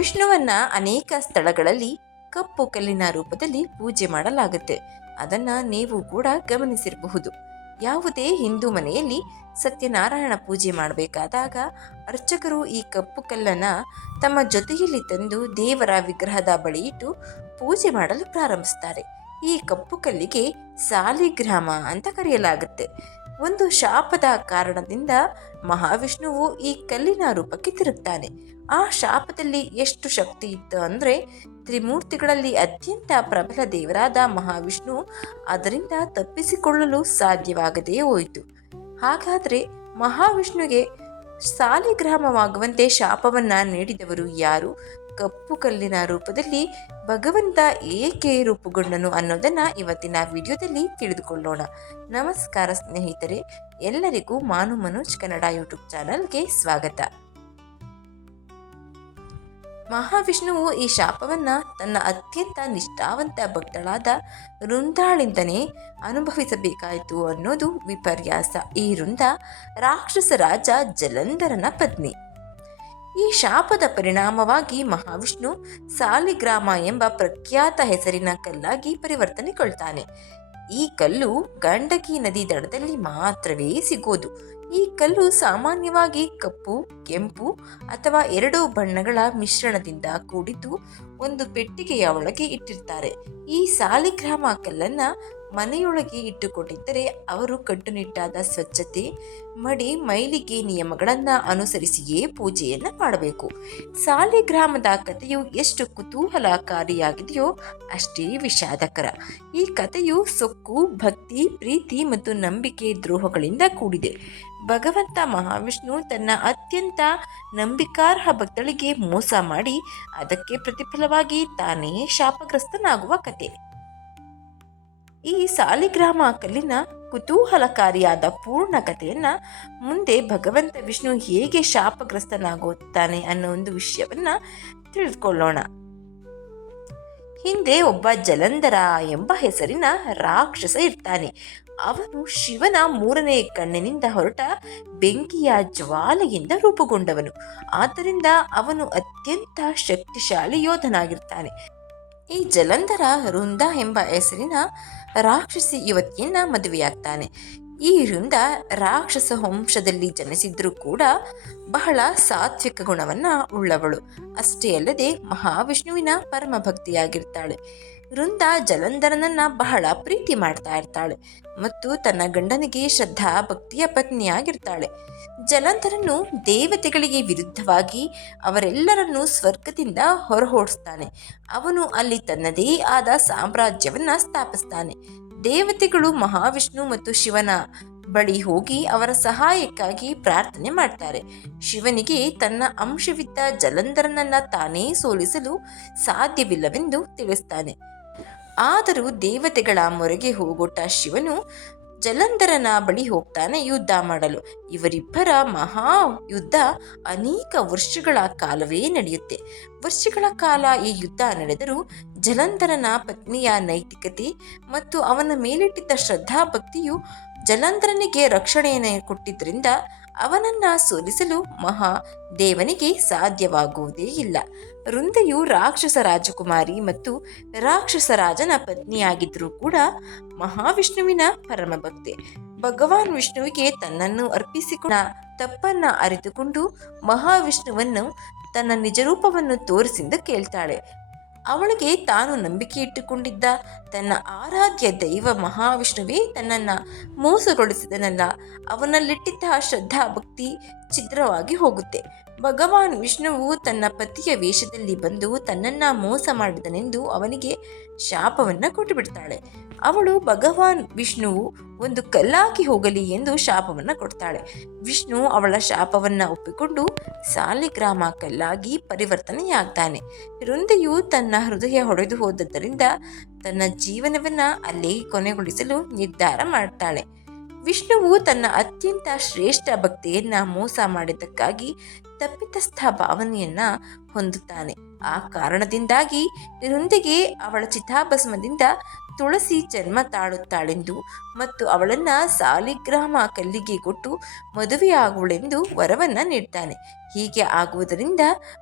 ವಿಷ್ಣುವನ್ನ ಅನೇಕ ಸ್ಥಳಗಳಲ್ಲಿ ಕಪ್ಪು ಕಲ್ಲಿನ ರೂಪದಲ್ಲಿ ಪೂಜೆ ಮಾಡಲಾಗುತ್ತೆ. ಅದನ್ನ ನೀವು ಕೂಡ ಗಮನಿಸಿರಬಹುದು. ಯಾವುದೇ ಹಿಂದೂ ಮನೆಯಲ್ಲಿ ಸತ್ಯನಾರಾಯಣ ಪೂಜೆ ಮಾಡಬೇಕಾದಾಗ ಅರ್ಚಕರು ಈ ಕಪ್ಪು ಕಲ್ಲನ್ನ ತಮ್ಮ ಜೊತೆಯಲ್ಲಿ ತಂದು ದೇವರ ವಿಗ್ರಹದ ಬಳಿ ಇಟ್ಟು ಪೂಜೆ ಮಾಡಲು ಪ್ರಾರಂಭಿಸ್ತಾರೆ. ಈ ಕಪ್ಪು ಕಲ್ಲಿಗೆ ಸಾಲಿಗ್ರಾಮ ಅಂತ ಕರೆಯಲಾಗುತ್ತೆ. ಒಂದು ಶಾಪದ ಕಾರಣದಿಂದ ಮಹಾವಿಷ್ಣುವು ಈ ಕಲ್ಲಿನ ರೂಪಕ್ಕೆ ತಿರುಗ್ತಾನೆ. ಆ ಶಾಪದಲ್ಲಿ ಎಷ್ಟು ಶಕ್ತಿ ಇತ್ತು ಅಂದರೆ ತ್ರಿಮೂರ್ತಿಗಳಲ್ಲಿ ಅತ್ಯಂತ ಪ್ರಬಲ ದೇವರಾದ ಮಹಾವಿಷ್ಣು ಅದರಿಂದ ತಪ್ಪಿಸಿಕೊಳ್ಳಲು ಸಾಧ್ಯವಾಗದೇ ಹೋಯಿತು. ಹಾಗಾದರೆ ಮಹಾವಿಷ್ಣುಗೆ ಸಾಲಿಗ್ರಾಮವಾಗುವಂತೆ ಶಾಪವನ್ನು ನೀಡಿದವರು ಯಾರು? ಕಪ್ಪು ಕಲ್ಲಿನ ರೂಪದಲ್ಲಿ ಭಗವಂತ ಏಕೆ ರೂಪುಗೊಂಡನು ಅನ್ನೋದನ್ನ ಇವತ್ತಿನ ವಿಡಿಯೋದಲ್ಲಿ ತಿಳಿದುಕೊಳ್ಳೋಣ. ನಮಸ್ಕಾರ ಸ್ನೇಹಿತರೆ, ಎಲ್ಲರಿಗೂ ಮಾನು ಮನೋಜ್ ಕನ್ನಡ ಯೂಟ್ಯೂಬ್ ಚಾನಲ್ಗೆ ಸ್ವಾಗತ. ಮಹಾವಿಷ್ಣುವು ಈ ಶಾಪವನ್ನ ತನ್ನ ಅತ್ಯಂತ ನಿಷ್ಠಾವಂತ ಭಕ್ತಳಾದ ವೃಂದಾಳಿಂದನೇ ಅನುಭವಿಸಬೇಕಾಯಿತು ಅನ್ನೋದು ವಿಪರ್ಯಾಸ. ಈ ವೃಂದ ರಾಕ್ಷಸ ರಾಜ ಜಲಂಧರನ ಪತ್ನಿ. ಈ ಶಾಪದ ಪರಿಣಾಮವಾಗಿ ಮಹಾವಿಷ್ಣು ಸಾಲಿಗ್ರಾಮ ಎಂಬ ಪ್ರಖ್ಯಾತ ಹೆಸರಿನ ಕಲ್ಲಾಗಿ ಪರಿವರ್ತನೆಗೊಳ್ತಾನೆ. ಈ ಕಲ್ಲು ಗಂಡಕಿ ನದಿ ದಡದಲ್ಲಿ ಮಾತ್ರವೇ ಸಿಗೋದು. ಈ ಕಲ್ಲು ಸಾಮಾನ್ಯವಾಗಿ ಕಪ್ಪು, ಕೆಂಪು ಅಥವಾ ಎರಡು ಬಣ್ಣಗಳ ಮಿಶ್ರಣದಿಂದ ಕೂಡಿದ್ದು ಒಂದು ಪೆಟ್ಟಿಗೆಯ ಒಳಗೆ ಇಟ್ಟಿರ್ತಾರೆ. ಈ ಸಾಲಿಗ್ರಾಮ ಕಲ್ಲನ್ನ ಮನೆಯೊಳಗೆ ಇಟ್ಟುಕೊಂಡಿದ್ದರೆ ಅವರು ಕಟ್ಟುನಿಟ್ಟಾದ ಸ್ವಚ್ಛತೆ ಮಡಿ, ಮೈಲಿಗೆ ನಿಯಮಗಳನ್ನು ಅನುಸರಿಸಿಯೇ ಪೂಜೆಯನ್ನು ಮಾಡಬೇಕು. ಸಾಲಿಗ್ರಾಮದ ಕಥೆಯು ಎಷ್ಟು ಕುತೂಹಲಕಾರಿಯಾಗಿದೆಯೋ ಅಷ್ಟೇ ವಿಷಾದಕರ. ಈ ಕಥೆಯು ಸೊಕ್ಕು, ಭಕ್ತಿ, ಪ್ರೀತಿ ಮತ್ತು ನಂಬಿಕೆ ದ್ರೋಹಗಳಿಂದ ಕೂಡಿದೆ. ಭಗವಂತ ಮಹಾವಿಷ್ಣು ತನ್ನ ಅತ್ಯಂತ ನಂಬಿಕಾರ್ಹ ಭಕ್ತಳಿಗೆ ಮೋಸ ಮಾಡಿ ಅದಕ್ಕೆ ಪ್ರತಿಫಲವಾಗಿ ತಾನೇ ಶಾಪಗ್ರಸ್ತನಾಗುವ ಕತೆ ಈ ಸಾಲಿಗ್ರಾಮ ಕಲ್ಲಿನ ಕುತೂಹಲಕಾರಿಯಾದ ಪೂರ್ಣ ಕಥೆಯನ್ನ ಮುಂದೆ ಭಗವಂತ ವಿಷ್ಣು ಹೇಗೆ ಶಾಪಗ್ರಸ್ತನಾಗುತ್ತಾನೆ ಅನ್ನೋ ಒಂದು ವಿಷಯವನ್ನ ತಿಳಿದುಕೊಳ್ಳೋಣ. ಹಿಂದೆ ಒಬ್ಬ ಜಲಂಧರ ಎಂಬ ಹೆಸರಿನ ರಾಕ್ಷಸ ಇರ್ತಾನೆ. ಅವನು ಶಿವನ ಮೂರನೇ ಕಣ್ಣಿನಿಂದ ಹೊರಟ ಬೆಂಕಿಯ ಜ್ವಾಲೆಯಿಂದ ರೂಪುಗೊಂಡವನು. ಆದ್ದರಿಂದ ಅವನು ಅತ್ಯಂತ ಶಕ್ತಿಶಾಲಿ ಯೋಧನಾಗಿರ್ತಾನೆ. ಈ ಜಲಂಧರ ವೃಂದ ಎಂಬ ಹೆಸರಿನ ರಾಕ್ಷಸಿ ಯುವತಿಯನ್ನ ಮದುವೆಯಾಗ್ತಾನೆ. ಈ ವೃಂದ ರಾಕ್ಷಸ ವಂಶದಲ್ಲಿ ಜನಿಸಿದ್ರೂ ಕೂಡ ಬಹಳ ಸಾತ್ವಿಕ ಗುಣವನ್ನ ಉಳ್ಳವಳು. ಅಷ್ಟೇ ಅಲ್ಲದೆ ಮಹಾವಿಷ್ಣುವಿನ ಪರಮ ಭಕ್ತಿಯಾಗಿರ್ತಾಳೆ ವೃಂದ ಜಲಂಧರನನ್ನ ಬಹಳ ಪ್ರೀತಿ ಮಾಡ್ತಾ ಇರ್ತಾಳೆ ಮತ್ತು ತನ್ನ ಗಂಡನಿಗೆ ಶ್ರದ್ಧಾ ಭಕ್ತಿಯ ಪತ್ನಿಯಾಗಿರ್ತಾಳೆ. ಜಲಂಧರನು ದೇವತೆಗಳಿಗೆ ವಿರುದ್ಧವಾಗಿ ಅವರೆಲ್ಲರನ್ನೂ ಸ್ವರ್ಗದಿಂದ ಹೊರಹೋಡಿಸ್ತಾನೆ. ಅವನು ಅಲ್ಲಿ ತನ್ನದೇ ಆದ ಸಾಮ್ರಾಜ್ಯವನ್ನ ಸ್ಥಾಪಿಸ್ತಾನೆ. ದೇವತೆಗಳು ಮಹಾವಿಷ್ಣು ಮತ್ತು ಶಿವನ ಬಳಿ ಹೋಗಿ ಅವರ ಸಹಾಯಕ್ಕಾಗಿ ಪ್ರಾರ್ಥನೆ ಮಾಡ್ತಾರೆ. ಶಿವನಿಗೆ ತನ್ನ ಅಂಶವಿದ್ದ ಜಲಂಧರನನ್ನ ತಾನೇ ಸೋಲಿಸಲು ಸಾಧ್ಯವಿಲ್ಲವೆಂದು ತಿಳಿಸ್ತಾನೆ. ಆದರೂ ದೇವತೆಗಳ ಮೊರೆಗೆ ಹೋಗೊಟ್ಟ ಶಿವನು ಜಲಂಧರನ ಬಳಿ ಹೋಗ್ತಾನೆ ಯುದ್ಧ ಮಾಡಲು. ಇವರಿಬ್ಬರ ಮಹಾ ಯುದ್ಧ ಅನೇಕ ವರ್ಷಗಳ ಕಾಲವೇ ನಡೆಯುತ್ತೆ. ವರ್ಷಗಳ ಕಾಲ ಈ ಯುದ್ಧ ನಡೆದರೂ ಜಲಂಧರನ ಪತ್ನಿಯ ನೈತಿಕತೆ ಮತ್ತು ಅವನ ಮೇಲಿಟ್ಟಿದ್ದ ಶ್ರದ್ಧಾ ಭಕ್ತಿಯು ಜಲಂಧರನಿಗೆ ರಕ್ಷಣೆಯನ್ನು ಕೊಟ್ಟಿದ್ದರಿಂದ ಅವನನ್ನ ಸೋಲಿಸಲು ಮಹಾ ದೇವನಿಗೆ ಸಾಧ್ಯವಾಗುವುದೇ ಇಲ್ಲ. ವೃಂದೆಯು ರಾಕ್ಷಸ ರಾಜಕುಮಾರಿ ಮತ್ತು ರಾಕ್ಷಸ ರಾಜನ ಪತ್ನಿಯಾಗಿದ್ದರೂ ಕೂಡ ಮಹಾವಿಷ್ಣುವಿನ ಪರಮ ಭಕ್ತೆ ಭಗವಾನ್ ವಿಷ್ಣುವಿಗೆ ತನ್ನನ್ನು ಅರ್ಪಿಸಿಕೊಂಡ ತಪ್ಪನ್ನ ಅರಿತುಕೊಂಡು ಮಹಾವಿಷ್ಣುವನ್ನು ತನ್ನ ನಿಜರೂಪವನ್ನು ತೋರಿಸಿಂದ ಕೇಳ್ತಾಳೆ. ಅವಳಿಗೆ ತಾನು ನಂಬಿಕೆ ಇಟ್ಟುಕೊಂಡಿದ್ದ ತನ್ನ ಆರಾಧ್ಯ ದೈವ ಮಹಾವಿಷ್ಣುವೇ ತನ್ನನ್ನು ಮೋಸಗೊಳಿಸಿದನಲ್ಲ ಅವನಲ್ಲಿಟ್ಟಿದ್ದ ಶ್ರದ್ಧಾ ಭಕ್ತಿ ಛಿದ್ರವಾಗಿ ಹೋಗುತ್ತೆ. ಭಗವಾನ್ ವಿಷ್ಣುವು ತನ್ನ ಪತಿಯ ವೇಷದಲ್ಲಿ ಬಂದು ತನ್ನನ್ನ ಮೋಸ ಮಾಡಿದನೆಂದು ಅವನಿಗೆ ಶಾಪವನ್ನ ಕೊಟ್ಟುಬಿಡ್ತಾಳೆ. ಅವಳು ಭಗವಾನ್ ವಿಷ್ಣುವು ಒಂದು ಕಲ್ಲಾಕಿ ಹೋಗಲಿ ಎಂದು ಶಾಪವನ್ನ ಕೊಡ್ತಾಳೆ. ವಿಷ್ಣು ಅವಳ ಶಾಪವನ್ನ ಒಪ್ಪಿಕೊಂಡು ಸಾಲಿಗ್ರಾಮ ಕಲ್ಲಾಗಿ ಪರಿವರ್ತನೆಯಾಗ್ತಾನೆ. ವೃಂದೆಯು ತನ್ನ ಹೃದಯ ಹೊಡೆದು ಹೋದದ್ದರಿಂದ ತನ್ನ ಜೀವನವನ್ನ ಅಲ್ಲಿ ಕೊನೆಗೊಳಿಸಲು ನಿರ್ಧಾರ ಮಾಡ್ತಾಳೆ. ವಿಷ್ಣುವು ತನ್ನ ಅತ್ಯಂತ ಶ್ರೇಷ್ಠ ಭಕ್ತಿಯನ್ನ ಮೋಸ ಮಾಡಿದ್ದಕ್ಕಾಗಿ ತಪ್ಪಿತಸ್ಥ ಭಾವನೆಯನ್ನ ಹೊಂದುತ್ತಾನೆ. ಆ ಕಾರಣದಿಂದಾಗಿ ಇದರೊಂದಿಗೆ ಅವಳ ಚಿತಾಭಸ್ಮದಿಂದ ತುಳಸಿ ಜನ್ಮ ತಾಳುತ್ತಾಳೆಂದು ಮತ್ತು ಅವಳನ್ನ ಸಾಲಿಗ್ರಾಮ ಕಲ್ಲಿಗೆ ಕೊಟ್ಟು ಮದುವೆಯಾಗುವಳೆಂದು ವರವನ್ನ ನೀಡ್ತಾನೆ. ಹೀಗೆ ಆಗುವುದರಿಂದ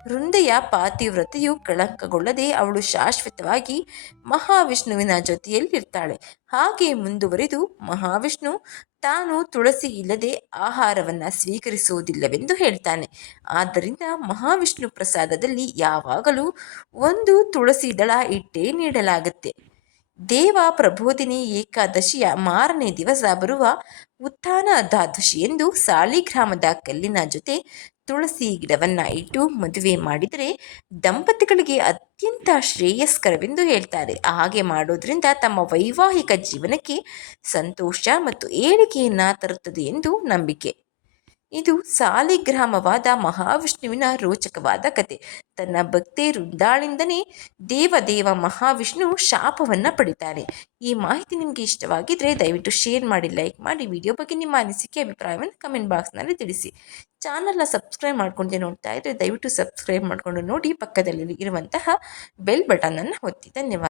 ವೃಂದೆಯ ಪಾತಿವ್ರತೆಯು ಕಳಂಕಗೊಳ್ಳದೆ ಅವಳು ಶಾಶ್ವತವಾಗಿ ಮಹಾವಿಷ್ಣುವಿನ ಜೊತೆಯಲ್ಲಿರ್ತಾಳೆ. ಹಾಗೆ ಮುಂದುವರೆದು ಮಹಾವಿಷ್ಣು ತಾನು ತುಳಸಿ ಇಲ್ಲದೆ ಆಹಾರವನ್ನ ಸ್ವೀಕರಿಸುವುದಿಲ್ಲವೆಂದು ಹೇಳ್ತಾನೆ. ಆದ್ದರಿಂದ ಮಹಾವಿಷ್ಣು ಪ್ರಸಾದದಲ್ಲಿ ಯಾವಾಗಲೂ ಒಂದು ತುಳಸಿ ದಳ ಇಟ್ಟೇ ನೀಡಲಾಗುತ್ತೆ. ದೇವ ಪ್ರಬೋಧಿನಿ ಏಕಾದಶಿಯ ಮಾರನೇ ದಿವಸ ಬರುವ ಉತ್ಥಾನ ದ್ವಾದಶಿಯೆಂದು ಸಾಲಿಗ್ರಾಮದ ಕಲ್ಲಿನ ಜೊತೆ ತುಳಸಿ ಗಿಡವನ್ನು ಇಟ್ಟು ಮದುವೆ ಮಾಡಿದರೆ ದಂಪತಿಗಳಿಗೆ ಅತ್ಯಂತ ಶ್ರೇಯಸ್ಕರವೆಂದು ಹೇಳ್ತಾರೆ. ಹಾಗೆ ಮಾಡೋದ್ರಿಂದ ತಮ್ಮ ವೈವಾಹಿಕ ಜೀವನಕ್ಕೆ ಸಂತೋಷ ಮತ್ತು ಏಳಿಗೆಯನ್ನು ತರುತ್ತದೆ ಎಂದು ನಂಬಿಕೆ. ಇದು ಸಾಲಿಗ್ರಾಮವಾದ ಮಹಾವಿಷ್ಣುವಿನ ರೋಚಕವಾದ ಕತೆ. ತನ್ನ ಭಕ್ತೆ ವೃಂದಾಳಿಂದನೇ ದೇವದೇವ ಮಹಾವಿಷ್ಣು ಶಾಪವನ್ನ ಪಡಿತಾನೆ. ಈ ಮಾಹಿತಿ ನಿಮಗೆ ಇಷ್ಟವಾಗಿದ್ರೆ ದಯವಿಟ್ಟು ಶೇರ್ ಮಾಡಿ, ಲೈಕ್ ಮಾಡಿ, ವಿಡಿಯೋ ಬಗ್ಗೆ ನಿಮ್ಮ ಅನಿಸಿಕೆ, ಅಭಿಪ್ರಾಯವನ್ನು ಕಮೆಂಟ್ ಬಾಕ್ಸ್ನಲ್ಲಿ ತಿಳಿಸಿ. ಚಾನಲ್ನ ಸಬ್ಸ್ಕ್ರೈಬ್ ಮಾಡ್ಕೊಂಡೇ ನೋಡ್ತಾ ಇದ್ರೆ ದಯವಿಟ್ಟು ಸಬ್ಸ್ಕ್ರೈಬ್ ಮಾಡಿಕೊಂಡು ನೋಡಿ ಪಕ್ಕದಲ್ಲಿ ಇರುವಂತಹ ಬೆಲ್ ಬಟನನ್ನು ಒತ್ತಿ. ಧನ್ಯವಾದ.